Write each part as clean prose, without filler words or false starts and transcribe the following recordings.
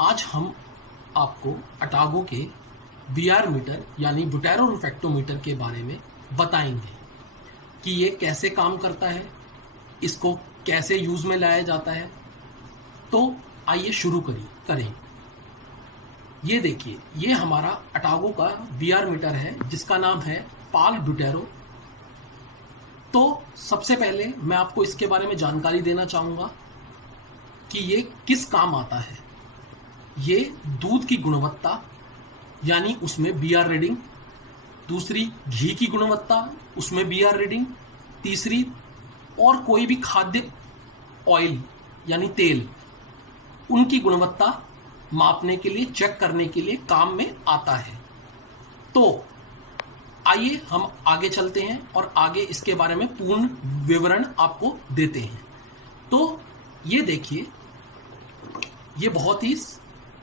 आज हम आपको अटागो के बीआर मीटर यानी बुटेरो रिफ्रैक्टोमीटर के बारे में बताएंगे कि ये कैसे काम करता है, इसको कैसे यूज में लाया जाता है। तो आइए शुरू करें। ये देखिए, ये हमारा अटागो का बीआर मीटर है जिसका नाम है पाल बुटेरो। तो सबसे पहले मैं आपको इसके बारे में जानकारी देना चाहूंगा कि ये किस काम आता है। ये दूध की गुणवत्ता यानी उसमें बीआर रीडिंग, दूसरी घी की गुणवत्ता उसमें बीआर रीडिंग, तीसरी और कोई भी खाद्य ऑयल यानी तेल उनकी गुणवत्ता मापने के लिए, चेक करने के लिए काम में आता है। तो आइए हम आगे चलते हैं और आगे इसके बारे में पूर्ण विवरण आपको देते हैं। तो ये देखिए, ये बहुत ही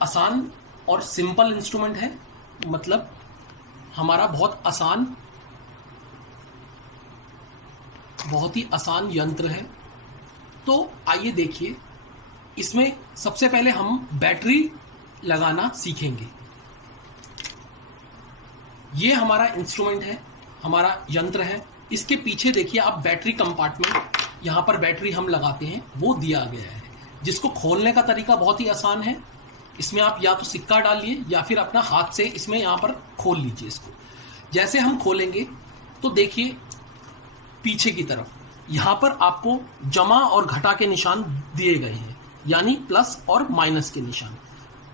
आसान और सिंपल इंस्ट्रूमेंट है, मतलब हमारा बहुत ही आसान यंत्र है। तो आइए देखिए, इसमें सबसे पहले हम बैटरी लगाना सीखेंगे। ये हमारा इंस्ट्रूमेंट है, हमारा यंत्र है। इसके पीछे देखिए आप बैटरी कंपार्टमेंट, यहां पर बैटरी हम लगाते हैं वो दिया गया है, जिसको खोलने का तरीका बहुत ही आसान है। इसमें आप या तो सिक्का डालिए या फिर अपना हाथ से इसमें यहां पर खोल लीजिए इसको। जैसे हम खोलेंगे तो देखिए पीछे की तरफ यहां पर आपको जमा और घटा के निशान दिए गए हैं, यानी प्लस और माइनस के निशान।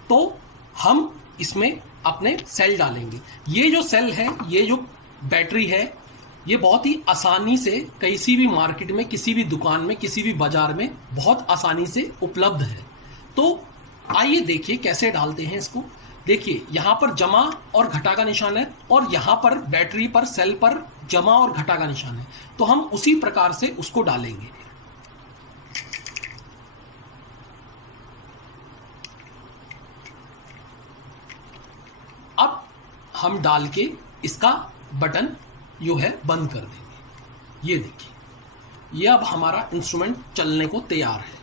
तो हम इसमें अपने सेल डालेंगे। ये जो सेल है, ये जो बैटरी है, ये बहुत ही आसानी से किसी भी मार्केट में, किसी भी दुकान में, किसी भी बाजार में बहुत आसानी से उपलब्ध है। तो आइए देखिए कैसे डालते हैं इसको। देखिए यहां पर जमा और घटा का निशान है और यहां पर बैटरी पर, सेल पर जमा और घटा का निशान है। तो हम उसी प्रकार से उसको डालेंगे। अब हम डाल के इसका बटन जो है बंद कर देंगे। ये देखिए, ये अब हमारा इंस्ट्रूमेंट चलने को तैयार है।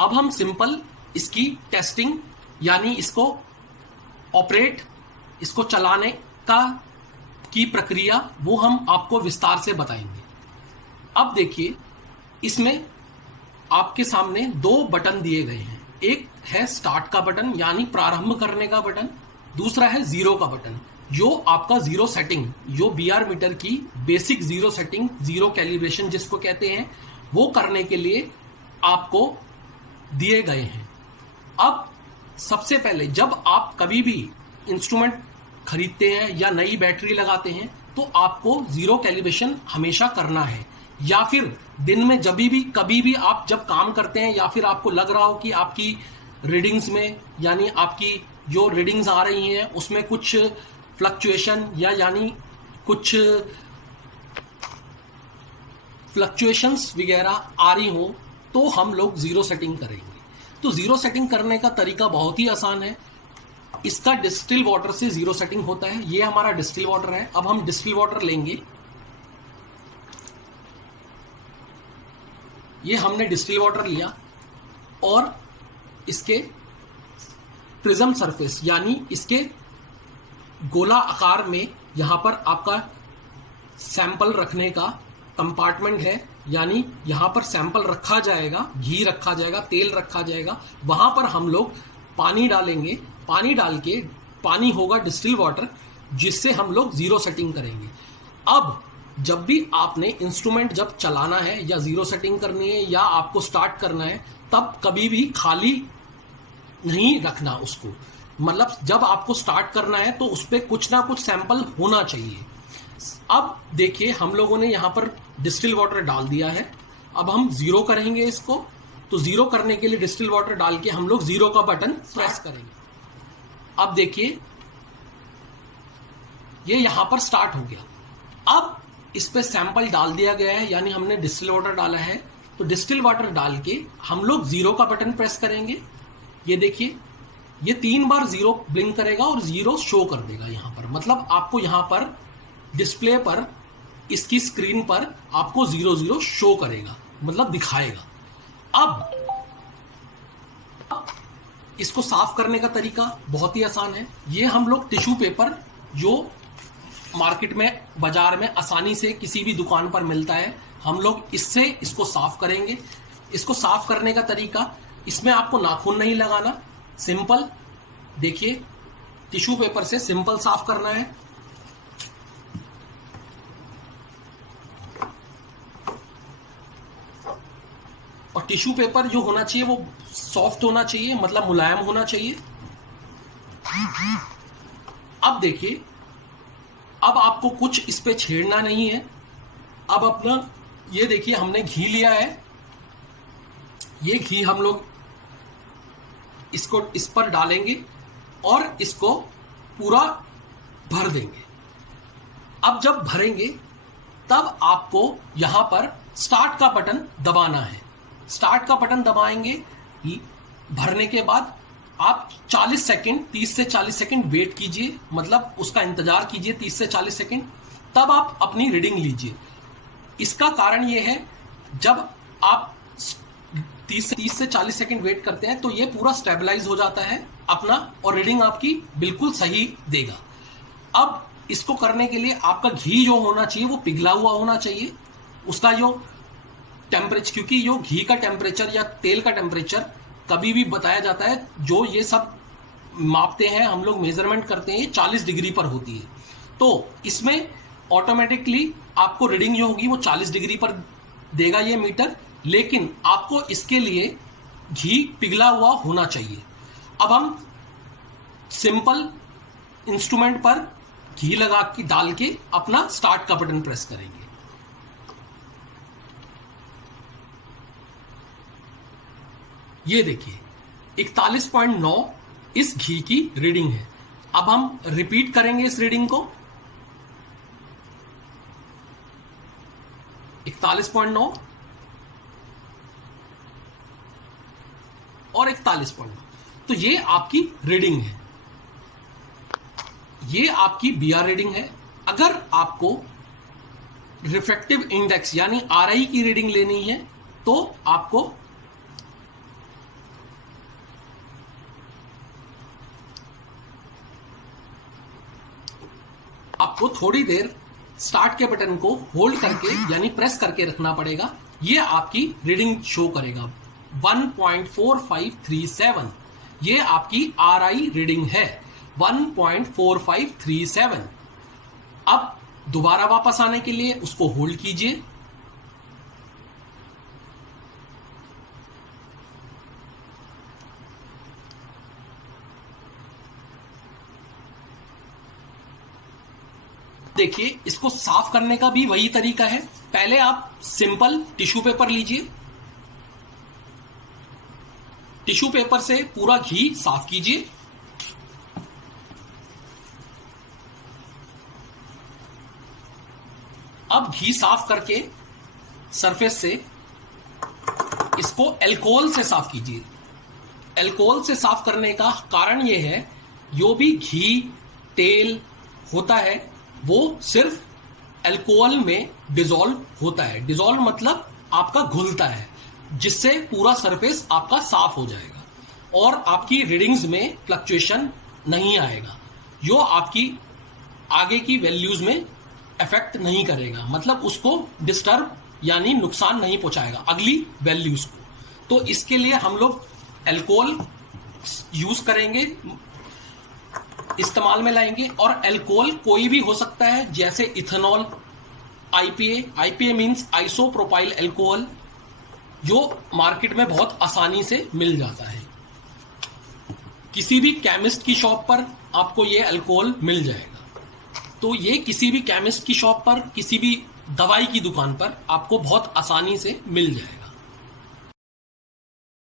अब हम सिंपल इसकी टेस्टिंग यानी इसको ऑपरेट, इसको चलाने की प्रक्रिया वो हम आपको विस्तार से बताएंगे। अब देखिए, इसमें आपके सामने दो बटन दिए गए हैं। एक है स्टार्ट का बटन यानी प्रारंभ करने का बटन, दूसरा है जीरो का बटन जो आपका जीरो सेटिंग, जो बीआर मीटर की basic zero setting, zero calibration जिसको कहते हैं, वो करने के लिए आपको दिए गए हैं। अब सबसे पहले जब आप कभी भी इंस्ट्रूमेंट खरीदते हैं या नई बैटरी लगाते हैं तो आपको जीरो कैलिब्रेशन हमेशा करना है, या फिर दिन में जब भी कभी भी आप जब काम करते हैं या फिर आपको लग रहा हो कि आपकी रीडिंग्स में, यानी आपकी जो रीडिंग्स आ रही हैं उसमें कुछ फ्लक्चुएशन यानी कुछ फ्लक्चुएशंस वगैरह आ रही हो, तो हम लोग जीरो सेटिंग करेंगे। तो जीरो सेटिंग करने का तरीका बहुत ही आसान है। इसका डिस्टिल वाटर से जीरो सेटिंग होता है। ये हमारा डिस्टिल वाटर है। अब हम डिस्टिल वाटर लेंगे। ये हमने डिस्टिल वाटर लिया और इसके प्रिज्म सरफेस यानी इसके गोला आकार में यहां पर आपका सैंपल रखने का कंपार्टमेंट है, यानी यहां पर सैंपल रखा जाएगा, घी रखा जाएगा, तेल रखा जाएगा। वहां पर हम लोग पानी डालेंगे। पानी डाल के, पानी होगा डिस्टिल वाटर, जिससे हम लोग जीरो सेटिंग करेंगे। अब जब भी आपने इंस्ट्रूमेंट जब चलाना है या जीरो सेटिंग करनी है या आपको स्टार्ट करना है, तब कभी भी खाली नहीं रखना उसको। मतलब जब आपको स्टार्ट करना है तो उस पर कुछ ना कुछ सैंपल होना चाहिए। अब देखिए, हम लोगों ने यहां पर डिस्टिल वाटर डाल दिया है। अब हम जीरो करेंगे इसको। तो जीरो करने के लिए डिस्टिल वाटर डाल के हम लोग जीरो का बटन प्रेस करेंगे। अब देखिए, ये यहां पर स्टार्ट हो गया। अब इस पे सैंपल डाल दिया गया है, यानी हमने डिस्टिल वाटर डाला है। तो डिस्टिल वाटर डाल के हम लोग जीरो का बटन प्रेस करेंगे। ये देखिए, ये 3 बार जीरो ब्लिंक करेगा और जीरो शो कर देगा यहां पर। मतलब आपको यहां पर डिस्प्ले पर, इसकी स्क्रीन पर आपको 00 शो करेगा, मतलब दिखाएगा। अब इसको साफ करने का तरीका बहुत ही आसान है। ये हम लोग टिश्यू पेपर जो मार्केट में, बाजार में आसानी से किसी भी दुकान पर मिलता है, हम लोग इससे इसको साफ करेंगे। इसको साफ करने का तरीका, इसमें आपको नाखून नहीं लगाना, सिंपल देखिए टिश्यू पेपर से सिंपल साफ करना है। और टिश्यू पेपर जो होना चाहिए वो सॉफ्ट होना चाहिए, मतलब मुलायम होना चाहिए। अब देखिए, अब आपको कुछ इस पे छेड़ना नहीं है। अब अपना ये देखिए, हमने घी लिया है, ये घी हम लोग इसको इस पर डालेंगे और इसको पूरा भर देंगे। अब जब भरेंगे तब आपको यहां पर स्टार्ट का बटन दबाना है। स्टार्ट का बटन दबाएंगे, भरने के बाद आप 40 सेकंड, 30 से 40 सेकंड वेट कीजिए, मतलब उसका इंतजार कीजिए 30 से 40 सेकंड, तब आप अपनी रीडिंग लीजिए। इसका कारण यह है, जब आप 30 से 40 सेकंड वेट करते हैं तो ये पूरा स्टेबलाइज हो जाता है अपना, और रीडिंग आपकी बिल्कुल सही देगा। अब इसको करने के लिए आपका घी जो होना चाहिए वो पिघला हुआ होना चाहिए। उसका जो टेम्परेचर, क्योंकि जो घी का टेम्परेचर या तेल का टेम्परेचर कभी भी बताया जाता है, जो ये सब मापते हैं हम लोग, मेजरमेंट करते हैं, ये 40 डिग्री पर होती है। तो इसमें ऑटोमेटिकली आपको रीडिंग जो होगी वो 40 डिग्री पर देगा ये मीटर, लेकिन आपको इसके लिए घी पिघला हुआ होना चाहिए। अब हम सिंपल इंस्ट्रूमेंट पर घी लगा के डाल के अपना स्टार्ट का बटन प्रेस करेंगे। ये देखिए 41.9 इस घी की रीडिंग है। अब हम रिपीट करेंगे इस रीडिंग को, 41.9 और 41.9। तो ये आपकी रीडिंग है, ये आपकी बीआर रीडिंग है। अगर आपको रिफ्रैक्टिव इंडेक्स यानी आरआई की रीडिंग लेनी है तो आपको थोड़ी देर स्टार्ट के बटन को होल्ड करके यानी प्रेस करके रखना पड़ेगा। ये आपकी रीडिंग शो करेगा 1.4537। ये आपकी आरआई रीडिंग है 1.4537। अब दोबारा वापस आने के लिए उसको होल्ड कीजिए। देखिए, इसको साफ करने का भी वही तरीका है। पहले आप सिंपल टिश्यू पेपर लीजिए, टिश्यू पेपर से पूरा घी साफ कीजिए। अब घी साफ करके सरफेस से इसको अल्कोहल से साफ कीजिए। अल्कोहल से साफ करने का कारण यह है, जो भी घी तेल होता है वो सिर्फ अल्कोहल में डिसॉल्व होता है। डिसॉल्व मतलब आपका घुलता है, जिससे पूरा सरफेस आपका साफ हो जाएगा और आपकी रीडिंग्स में फ्लक्चुएशन नहीं आएगा, जो आपकी आगे की वैल्यूज में इफेक्ट नहीं करेगा, मतलब उसको डिस्टर्ब यानी नुकसान नहीं पहुंचाएगा अगली वैल्यूज को। तो इसके लिए हम लोग अल्कोहल यूज करेंगे, इस्तेमाल में लाएंगे। और अल्कोहल कोई भी हो सकता है, जैसे ethanol, IPA means isopropyl alcohol, जो मार्केट में बहुत आसानी से मिल जाता है। किसी भी केमिस्ट की शॉप पर आपको ये अल्कोहल मिल जाएगा। तो ये किसी भी केमिस्ट की शॉप पर, किसी भी दवाई की दुकान पर आपको बहुत आसानी से मिल जाएगा।